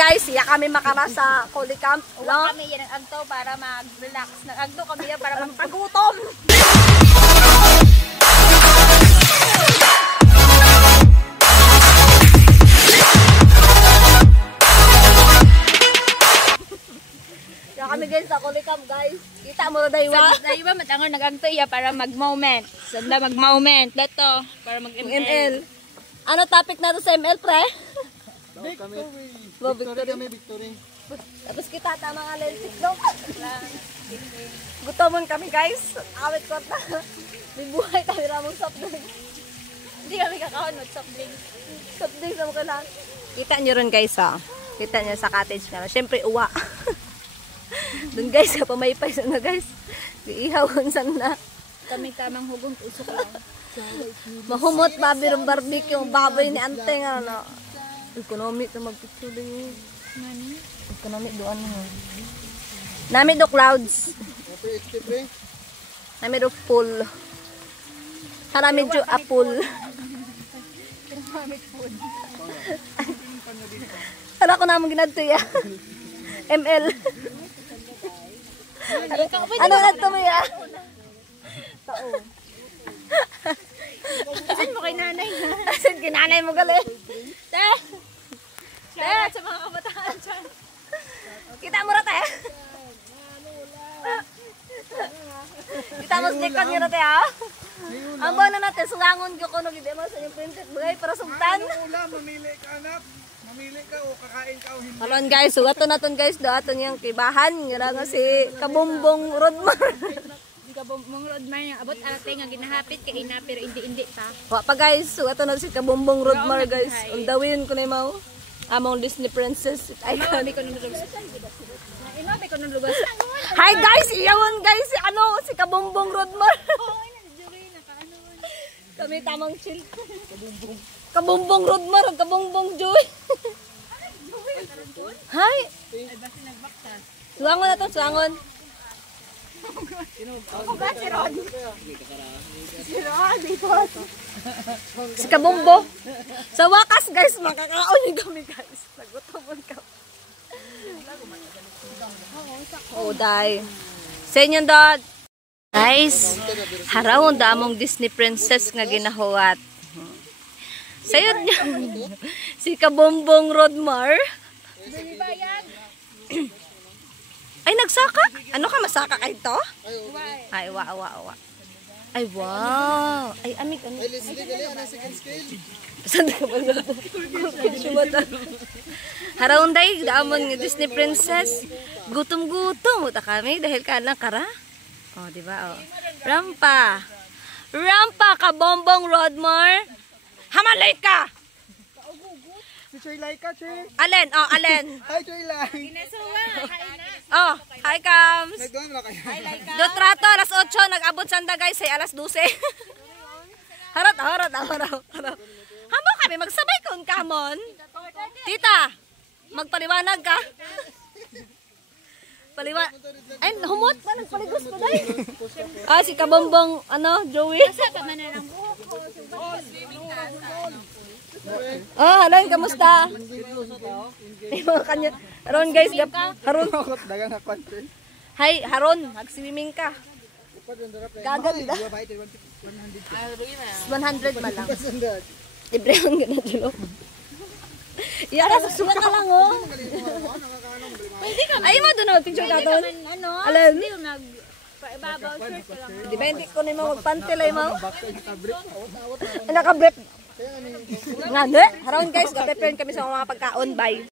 guys, iya kami makara sa Kuli Camp. Uwa kami yan ang agto para mag-relax. Nag-agto kami yan para Paggutom. Iya kami guys sa Kuli Camp guys. Kita mo na daywa. Sa iba matangon nag-agto iya para mag-moment. Sanda mag-moment. Dato para mag-ML. Ano topic na to sa ML pre? Victory kami, victory. Tapos kita tama nga lensik no? Gutomon kami guys. Awit ko na. Bibuhay kami ramong soft drink. Hindi kami kakaunod soft drink. Soft drink sa mukha lang. Kita nyo rin guys ha. Kita nyo sa cottage nga. Siyempre uwa. Doon guys, pamaypay na guys. Iihawon sana. Kami tamang hugong usok lang. Mahumot babi ng barbecue. Yung baboy ni ante nga na. Economic na magpicture din. Economic doon mo. Nami do clouds. Nami do pool. Harami do a pool. Hala ko naman ginadto ya. ML. Ano ginadto mo ya? Asan mo kay nanay? Asan kinanay mo gali? Shoutout sa mga kabataan dyan. Kita mo rata eh. Kita mo sticker nyo rata ha. Ang buwan na natin, sulangon ko kuno gide mo sa inyong printed bagay para sumtan. Ulam, mamili ka anak. Mamili ka o kakain ka o hindi. Halon guys, sugato naton guys, dato niyang kibahan. Nga nga si Kabumbong Rodmar. Mong Rodmar yung abot ate nga ginahapit kay ina pero hindi pa. Wa pa guys, sugato na si Kabumbong Rodmar guys. Undawin ko na mo. Among Disney princess. Ay Inabi ko nung lugas. Inabi ko nung lugas. Hi guys, iyawan guys si ano si Kabumbong Rodmar. Kami tamang chill. Kabumbong Rodmar, Kabumbong Joy. Hi. Ay basi nagbakta. Sulangon na to, sulangon. Si Rod. Si Kabumbo. Sa wakas guys, makakaon kami guys. Nagutomon ka. Oh, day. Sa inyong dad. Guys, harawon damong Disney princess nga ginahuwat. Sayod niya. Si Kabumbong Rodmar. Ay, nagsaka? Ano ka, masaka kayo to? Ay, wa. Ay, wow. Ay, amig. Ay, Leslie, gali, ano second scale? Saan ka ba ito? Haraunday, daamon ng Disney princess. Gutom-gutom. Uta kami dahil ka lang kara. O, oh, diba? Oh. Rampa, Kabumbong Rodmar. Hamalay ka! Si Choy Laika, Choy. Alin? Oh, alin? Hi, Choy Laika. Oh, hi, Kams. Nagdoon na kayo. Dotrato, alas 8, nag-abot sanda guys, ay alas 12. Harot. Hamo kami, magsabay kung kamon. Tita, magpaliwanag ka. Ay, humot pa, nagpaligos pa dahil. Ah, si Kabumbong, ano, Joey. Oh, halay, kamusta? Haron guys, Haron. Hi, Haron, mag-swimming ka. Gaganda. 100 man lang. Librehon ka na dilo. Yara, susuka ka lang oh. Ay mo doon, picture ka doon. Alam. Ibabaw shirt ka lang. Di ba hindi ko na mo magpantilay mo? Nakabrep. Nga, ne? Haron guys, gabi kami sa mga pagkaon. Bye.